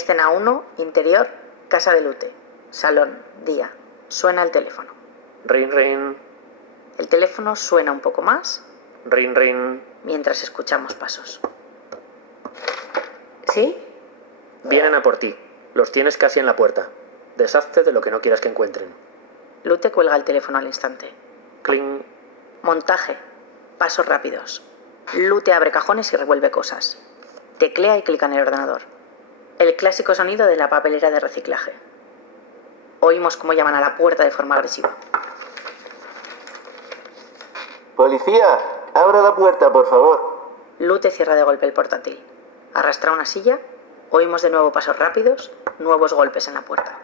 Escena 1, interior, casa de Lute. Salón, día. Suena el teléfono. Ring, ring. El teléfono suena un poco más. Ring, ring. Mientras escuchamos pasos. ¿Sí? Vienen a por ti. Los tienes casi en la puerta. Deshazte de lo que no quieras que encuentren. Lute cuelga el teléfono al instante. Cling. Montaje. Pasos rápidos. Lute abre cajones y revuelve cosas. Teclea y clica en el ordenador. El clásico sonido de la papelera de reciclaje. Oímos cómo llaman a la puerta de forma agresiva. ¡Policía! ¡Abra la puerta, por favor! Lute cierra de golpe el portátil. Arrastra una silla. Oímos de nuevo pasos rápidos. Nuevos golpes en la puerta.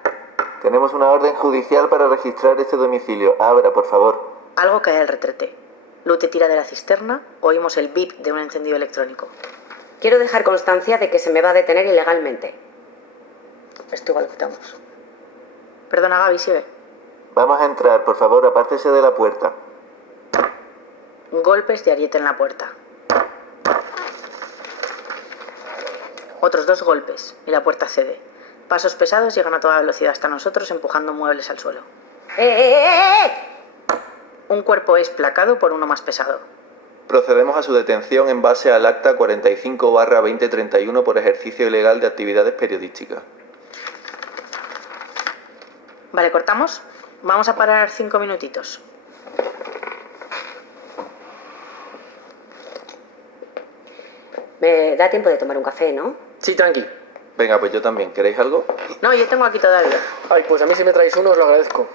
Tenemos una orden judicial para registrar este domicilio. Abra, por favor. Algo cae al retrete. Lute tira de la cisterna. Oímos el bip de un encendido electrónico. Quiero dejar constancia de que se me va a detener ilegalmente. Esto igual lo quitamos. Perdona, Gaby, sigue. Vamos a entrar, por favor, apártese de la puerta. Golpes de ariete en la puerta. Otros 2 golpes y la puerta cede. Pasos pesados llegan a toda velocidad hasta nosotros empujando muebles al suelo. Un cuerpo es placado por uno más pesado. Procedemos a su detención en base al acta 45/2031 por ejercicio ilegal de actividades periodísticas. Vale, ¿cortamos? Vamos a parar 5 minutitos. Me da tiempo de tomar un café, ¿no? Sí, tranqui. Venga, pues yo también. ¿Queréis algo? No, yo tengo aquí todavía. Ay, pues a mí si me traéis uno os lo agradezco.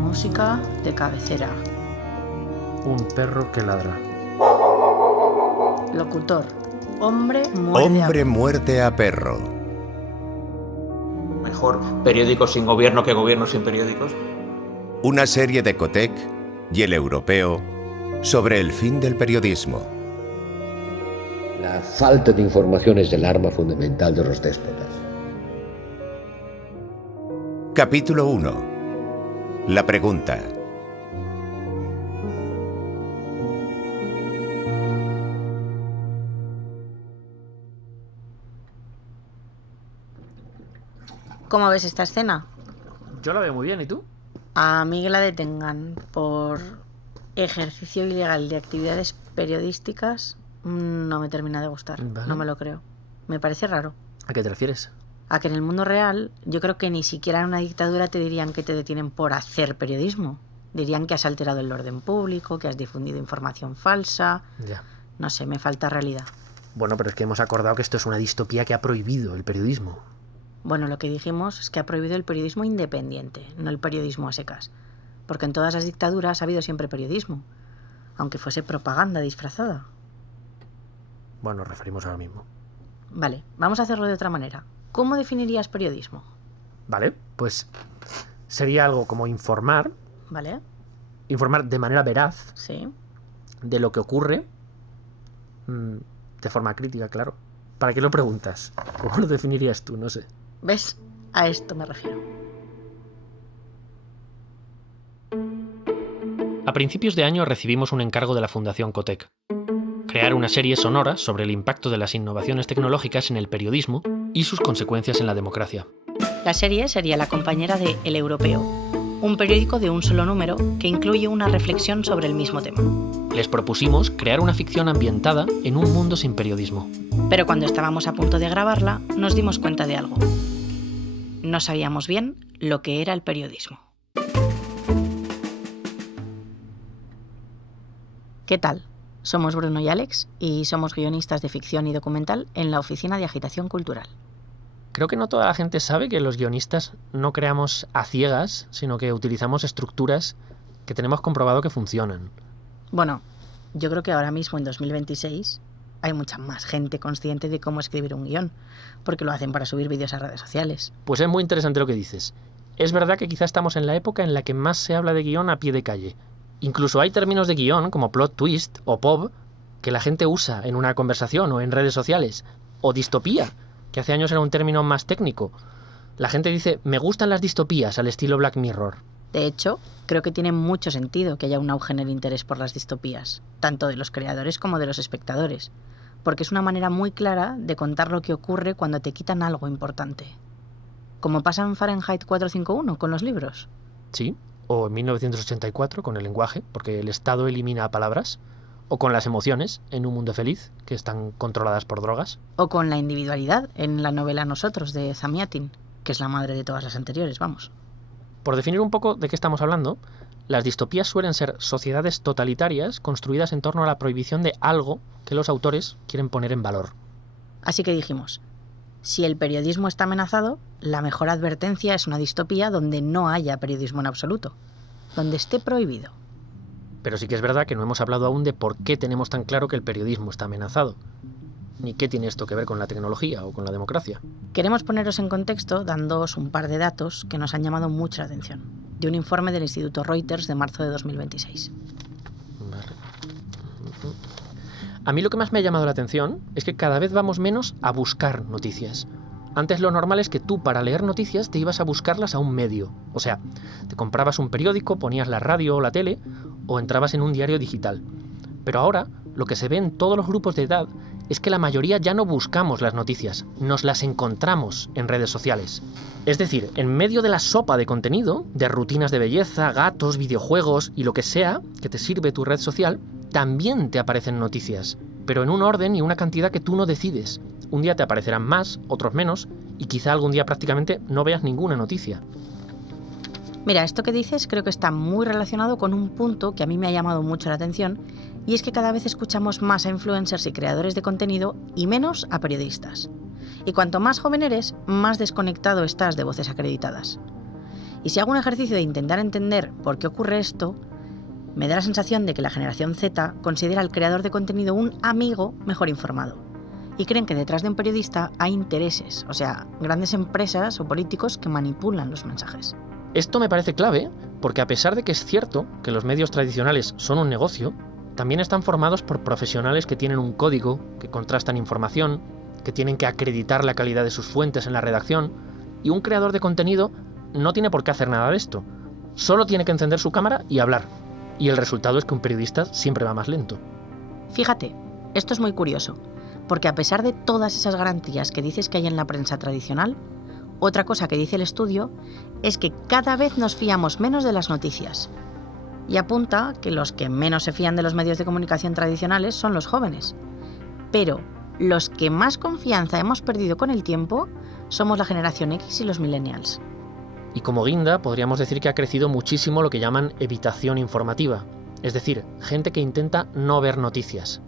Música de cabecera. Un perro que ladra. Locutor. Hombre muerte a perro. Mejor periódicos sin gobierno que gobiernos sin periódicos. Una serie de Cotec y El Europeo sobre el fin del periodismo. La falta de información es el arma fundamental de los déspotas. Capítulo 1. La pregunta. ¿Cómo ves esta escena? Yo la veo muy bien, ¿y tú? A mí que la detengan por ejercicio ilegal de actividades periodísticas no me termina de gustar. Vale. No me lo creo. Me parece raro. ¿A qué te refieres? A que en el mundo real yo creo que ni siquiera en una dictadura te dirían que te detienen por hacer periodismo. Dirían que has alterado el orden público, que has difundido información falsa. Ya. No sé, me falta realidad. Bueno, pero es que hemos acordado que esto es una distopía que ha prohibido el periodismo. Bueno, lo que dijimos es que ha prohibido el periodismo independiente, no el periodismo a secas. Porque en todas las dictaduras ha habido siempre periodismo, aunque fuese propaganda disfrazada. Bueno, nos referimos ahora mismo. Vale, vamos a hacerlo de otra manera. ¿Cómo definirías periodismo? Vale, pues sería algo como informar ¿Vale? de manera veraz Sí. de lo que ocurre, de forma crítica, claro. ¿Para qué lo preguntas? ¿Cómo lo definirías tú? No sé. ¿Ves? A esto me refiero. A principios de año recibimos un encargo de la Fundación Cotec. Crear una serie sonora sobre el impacto de las innovaciones tecnológicas en el periodismo y sus consecuencias en la democracia. La serie sería la compañera de El Europeo, un periódico de un solo número que incluye una reflexión sobre el mismo tema. Les propusimos crear una ficción ambientada en un mundo sin periodismo. Pero cuando estábamos a punto de grabarla, nos dimos cuenta de algo. No sabíamos bien lo que era el periodismo. ¿Qué tal? Somos Bruno y Alex y somos guionistas de ficción y documental en la Oficina de Agitación Cultural. Creo que no toda la gente sabe que los guionistas no creamos a ciegas, sino que utilizamos estructuras que tenemos comprobado que funcionan. Bueno, yo creo que ahora mismo en 2026 hay mucha más gente consciente de cómo escribir un guión, porque lo hacen para subir vídeos a redes sociales. Pues es muy interesante lo que dices. Es verdad que quizá estamos en la época en la que más se habla de guión a pie de calle. Incluso hay términos de guión como plot twist o POV que la gente usa en una conversación o en redes sociales. O distopía, que hace años era un término más técnico. La gente dice, me gustan las distopías al estilo Black Mirror. De hecho, creo que tiene mucho sentido que haya un auge en el interés por las distopías, tanto de los creadores como de los espectadores, porque es una manera muy clara de contar lo que ocurre cuando te quitan algo importante. Como pasa en Fahrenheit 451 con los libros. Sí, o en 1984 con el lenguaje, porque el Estado elimina palabras, o con las emociones en Un mundo feliz, que están controladas por drogas. O con la individualidad en la novela Nosotros, de Zamiatin, que es la madre de todas las anteriores, vamos. Por definir un poco de qué estamos hablando, las distopías suelen ser sociedades totalitarias construidas en torno a la prohibición de algo que los autores quieren poner en valor. Así que dijimos, si el periodismo está amenazado, la mejor advertencia es una distopía donde no haya periodismo en absoluto, donde esté prohibido. Pero sí que es verdad que no hemos hablado aún de por qué tenemos tan claro que el periodismo está amenazado, ni qué tiene esto que ver con la tecnología o con la democracia. Queremos poneros en contexto dándoos un par de datos que nos han llamado mucho la atención, de un informe del Instituto Reuters de marzo de 2026. Vale. A mí lo que más me ha llamado la atención es que cada vez vamos menos a buscar noticias. Antes lo normal es que tú, para leer noticias, te ibas a buscarlas a un medio. O sea, te comprabas un periódico, ponías la radio o la tele, o entrabas en un diario digital. Pero ahora, lo que se ve en todos los grupos de edad es que la mayoría ya no buscamos las noticias, nos las encontramos en redes sociales. Es decir, en medio de la sopa de contenido, de rutinas de belleza, gatos, videojuegos y lo que sea que te sirve tu red social, también te aparecen noticias, pero en un orden y una cantidad que tú no decides. Un día te aparecerán más, otros menos, y quizá algún día prácticamente no veas ninguna noticia. Mira, esto que dices creo que está muy relacionado con un punto que a mí me ha llamado mucho la atención, y es que cada vez escuchamos más a influencers y creadores de contenido y menos a periodistas. Y cuanto más joven eres, más desconectado estás de voces acreditadas. Y si hago un ejercicio de intentar entender por qué ocurre esto, me da la sensación de que la generación Z considera al creador de contenido un amigo mejor informado. Y creen que detrás de un periodista hay intereses, o sea, grandes empresas o políticos que manipulan los mensajes. Esto me parece clave porque a pesar de que es cierto que los medios tradicionales son un negocio, también están formados por profesionales que tienen un código, que contrastan información, que tienen que acreditar la calidad de sus fuentes en la redacción, y un creador de contenido no tiene por qué hacer nada de esto. Solo tiene que encender su cámara y hablar. Y el resultado es que un periodista siempre va más lento. Fíjate, esto es muy curioso, porque a pesar de todas esas garantías que dices que hay en la prensa tradicional, otra cosa que dice el estudio es que cada vez nos fiamos menos de las noticias. Y apunta que los que menos se fían de los medios de comunicación tradicionales son los jóvenes. Pero los que más confianza hemos perdido con el tiempo somos la generación X y los millennials. Y como guinda, podríamos decir que ha crecido muchísimo lo que llaman evitación informativa, es decir, gente que intenta no ver noticias.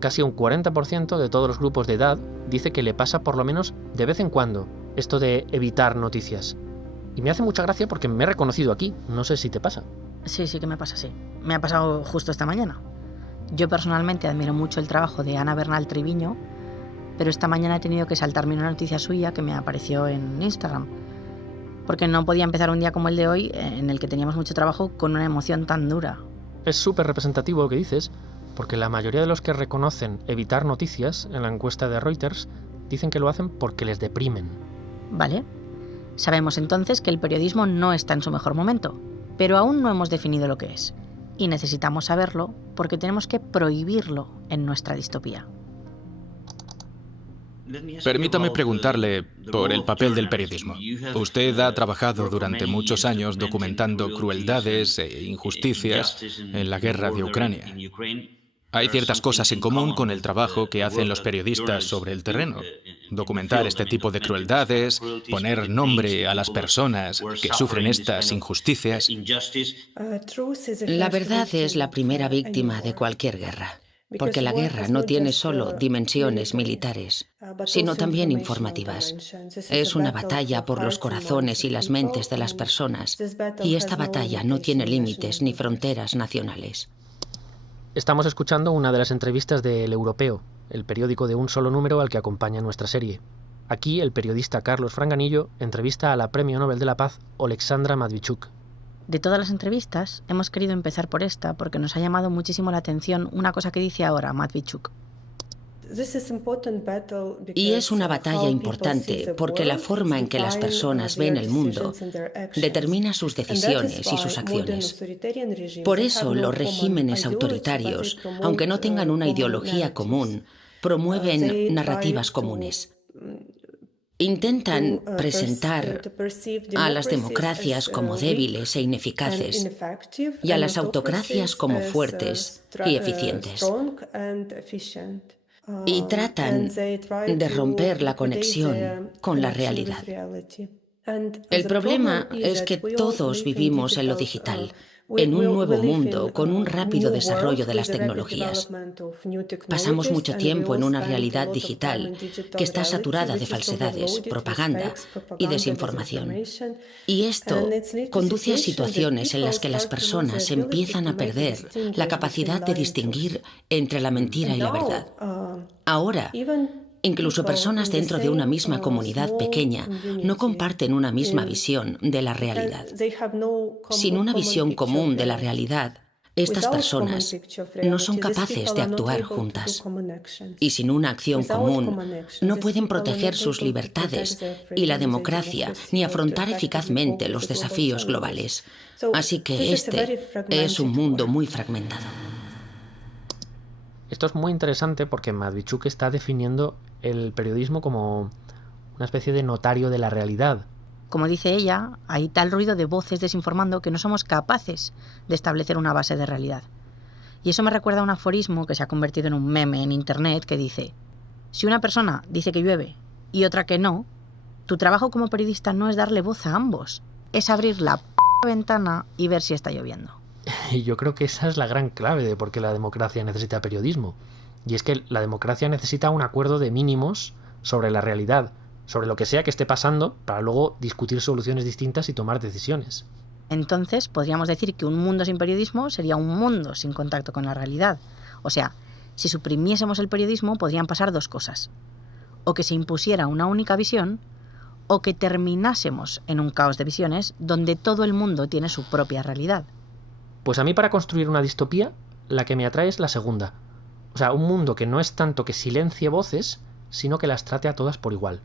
Casi un 40% de todos los grupos de edad dice que le pasa por lo menos de vez en cuando esto de evitar noticias. Y me hace mucha gracia porque me he reconocido aquí, no sé si te pasa. Sí que me pasa, sí. Me ha pasado justo esta mañana. Yo personalmente admiro mucho el trabajo de Ana Bernal Triviño, pero esta mañana he tenido que saltarme una noticia suya que me apareció en Instagram, porque no podía empezar un día como el de hoy, en el que teníamos mucho trabajo, con una emoción tan dura. Es súper representativo lo que dices, porque la mayoría de los que reconocen evitar noticias en la encuesta de Reuters dicen que lo hacen porque les deprimen. Vale. Sabemos entonces que el periodismo no está en su mejor momento, pero aún no hemos definido lo que es. Y necesitamos saberlo porque tenemos que prohibirlo en nuestra distopía. Permítame preguntarle por el papel del periodismo. Usted ha trabajado durante muchos años documentando crueldades e injusticias en la guerra de Ucrania. Hay ciertas cosas en común con el trabajo que hacen los periodistas sobre el terreno. Documentar este tipo de crueldades, poner nombre a las personas que sufren estas injusticias. La verdad es la primera víctima de cualquier guerra, porque la guerra no tiene solo dimensiones militares, sino también informativas. Es una batalla por los corazones y las mentes de las personas, y esta batalla no tiene límites ni fronteras nacionales. Estamos escuchando una de las entrevistas de El Europeo, el periódico de un solo número al que acompaña nuestra serie. Aquí el periodista Carlos Franganillo entrevista a la Premio Nobel de la Paz Oleksandra Matvichuk. De todas las entrevistas, hemos querido empezar por esta porque nos ha llamado muchísimo la atención una cosa que dice ahora Matvichuk. Y es una batalla importante porque la forma en que las personas ven el mundo determina sus decisiones y sus acciones. Por eso los regímenes autoritarios, aunque no tengan una ideología común, promueven narrativas comunes. Intentan presentar a las democracias como débiles e ineficaces y a las autocracias como fuertes y eficientes. Y tratan de romper la conexión con la realidad. El problema es que todos vivimos en lo digital, en un nuevo mundo con un rápido desarrollo de las tecnologías. Pasamos mucho tiempo en una realidad digital que está saturada de falsedades, propaganda y desinformación. Y esto conduce a situaciones en las que las personas empiezan a perder la capacidad de distinguir entre la mentira y la verdad. Ahora, incluso personas dentro de una misma comunidad pequeña no comparten una misma visión de la realidad. Sin una visión común de la realidad, estas personas no son capaces de actuar juntas. Y sin una acción común, no pueden proteger sus libertades y la democracia ni afrontar eficazmente los desafíos globales. Así que este es un mundo muy fragmentado. Esto es muy interesante porque Matvichuk está definiendo el periodismo como una especie de notario de la realidad. Como dice ella, hay tal ruido de voces desinformando que no somos capaces de establecer una base de realidad. Y eso me recuerda a un aforismo que se ha convertido en un meme en internet que dice: si una persona dice que llueve y otra que no, tu trabajo como periodista no es darle voz a ambos, es abrir la ventana y ver si está lloviendo. Y yo creo que esa es la gran clave de por qué la democracia necesita periodismo. Y es que la democracia necesita un acuerdo de mínimos sobre la realidad, sobre lo que sea que esté pasando, para luego discutir soluciones distintas y tomar decisiones. Entonces, podríamos decir que un mundo sin periodismo sería un mundo sin contacto con la realidad. O sea, si suprimiésemos el periodismo, podrían pasar dos cosas. O que se impusiera una única visión, o que terminásemos en un caos de visiones donde todo el mundo tiene su propia realidad. Pues a mí, para construir una distopía, la que me atrae es la segunda. O sea, un mundo que no es tanto que silencie voces, sino que las trate a todas por igual.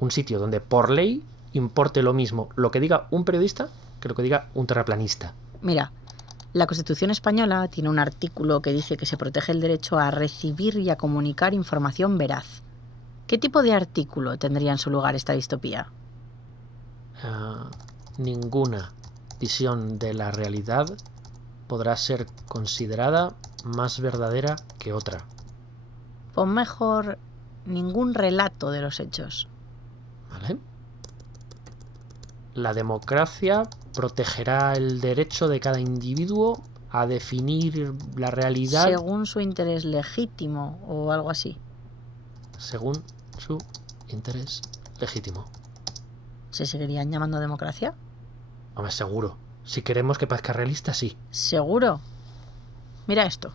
Un sitio donde por ley importe lo mismo lo que diga un periodista que lo que diga un terraplanista. Mira, la Constitución española tiene un artículo que dice que se protege el derecho a recibir y a comunicar información veraz. ¿Qué tipo de artículo tendría en su lugar esta distopía? Ninguna visión de la realidad podrá ser considerada más verdadera que otra. O mejor, ningún relato de los hechos. ¿Vale? La democracia protegerá el derecho de cada individuo a definir la realidad según su interés legítimo o algo así. Según su interés legítimo. ¿Se seguirían llamando democracia? Hombre, seguro. Si queremos que parezca realista, sí. ¿Seguro? Mira esto.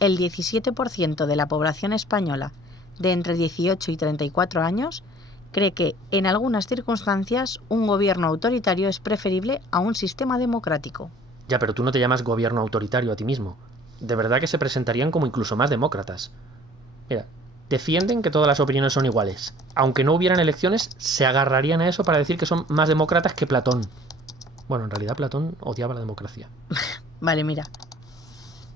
El 17% de la población española de entre 18 y 34 años cree que, en algunas circunstancias, un gobierno autoritario es preferible a un sistema democrático. Ya, pero tú no te llamas gobierno autoritario a ti mismo. De verdad que se presentarían como incluso más demócratas. Mira, defienden que todas las opiniones son iguales. Aunque no hubieran elecciones, se agarrarían a eso para decir que son más demócratas que Platón. Bueno, en realidad Platón odiaba la democracia. Vale, mira.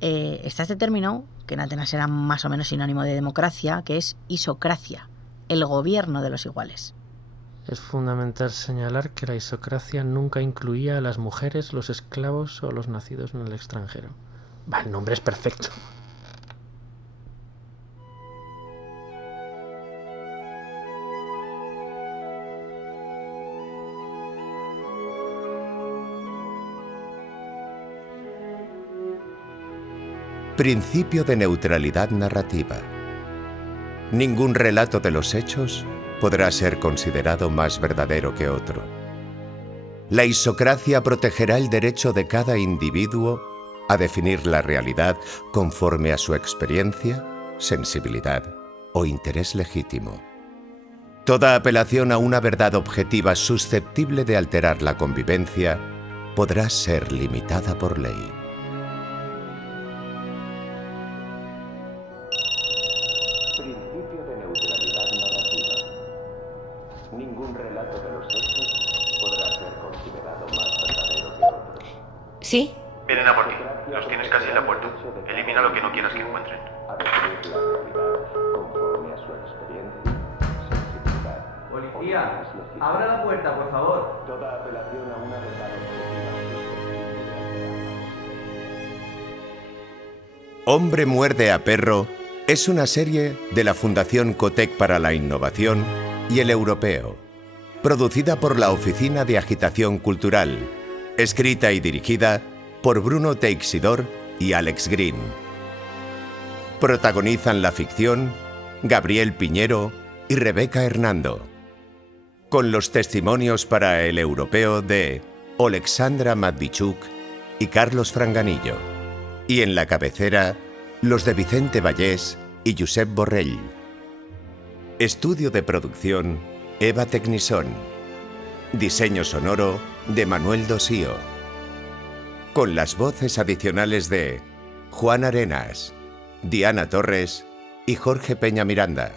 Está este término, que en Atenas era más o menos sinónimo de democracia, que es isocracia, el gobierno de los iguales. Es fundamental señalar que la isocracia nunca incluía a las mujeres, los esclavos o los nacidos en el extranjero. Va, el nombre es perfecto. Principio de neutralidad narrativa. Ningún relato de los hechos podrá ser considerado más verdadero que otro. La isocracia protegerá el derecho de cada individuo a definir la realidad conforme a su experiencia, sensibilidad o interés legítimo. Toda apelación a una verdad objetiva susceptible de alterar la convivencia podrá ser limitada por ley. ¿Sí? Vienen a por ti. Los tienes casi en la puerta. Elimina lo que no quieras que encuentren. Policía, abra la puerta, por favor. Hombre muerde a perro es una serie de la Fundación Cotec para la Innovación y El Europeo, producida por la Oficina de Agitación Cultural, escrita y dirigida por Bruno Teixidor y Alex Green. Protagonizan la ficción Gabriel Piñero y Rebeca Hernando, con los testimonios para El Europeo de Oleksandra Matvichuk y Carlos Franganillo, y en la cabecera los de Vicente Vallés y Josep Borrell. Estudio de producción Eva Tecnisón. Diseño sonoro de Manuel Dosío. Con las voces adicionales de Juan Arenas, Diana Torres y Jorge Peña Miranda.